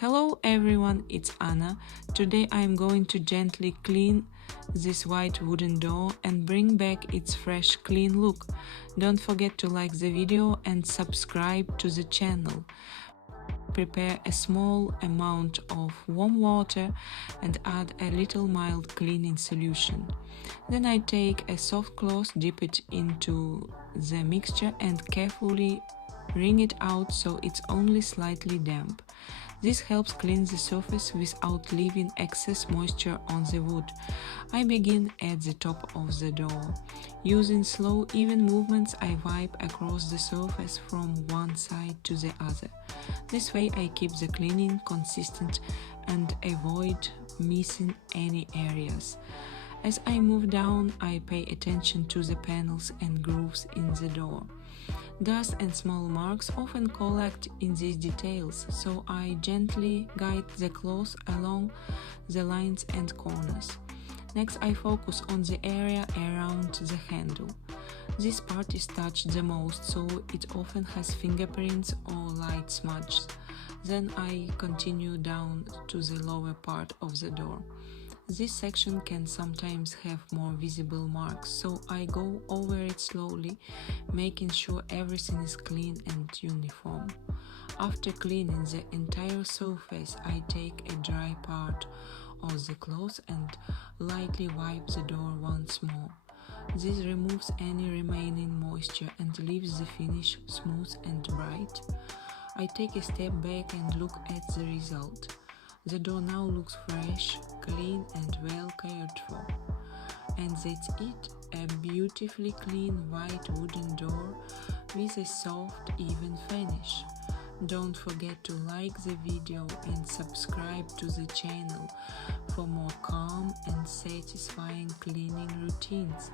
Hello everyone, it's Anna. Today I'm going to gently clean this white wooden door and bring back its fresh, clean look. Don't forget to like the video and subscribe to the channel. Prepare a small amount of warm water and add a little mild cleaning solution. Then I take a soft cloth, dip it into the mixture and carefully wring it out so it's only slightly damp. This helps clean the surface without leaving excess moisture on the wood. I begin at the top of the door. Using slow, even movements, I wipe across the surface from one side to the other. This way I keep the cleaning consistent and avoid missing any areas. As I move down, I pay attention to the panels and grooves in the door. Dust and small marks often collect in these details, so I gently guide the cloth along the lines and corners. Next, I focus on the area around the handle. This part is touched the most, so it often has fingerprints or light smudges. Then I continue down to the lower part of the door. This section can sometimes have more visible marks, so I go over it slowly, making sure everything is clean and uniform. After cleaning the entire surface, I take a dry part of the cloth and lightly wipe the door once more. This removes any remaining moisture and leaves the finish smooth and bright. I take a step back and look at the result. The door now looks fresh, clean and well cared for. And that's it, a beautifully clean white wooden door with a soft, even finish. Don't forget to like the video and subscribe to the channel for more calm and satisfying cleaning routines.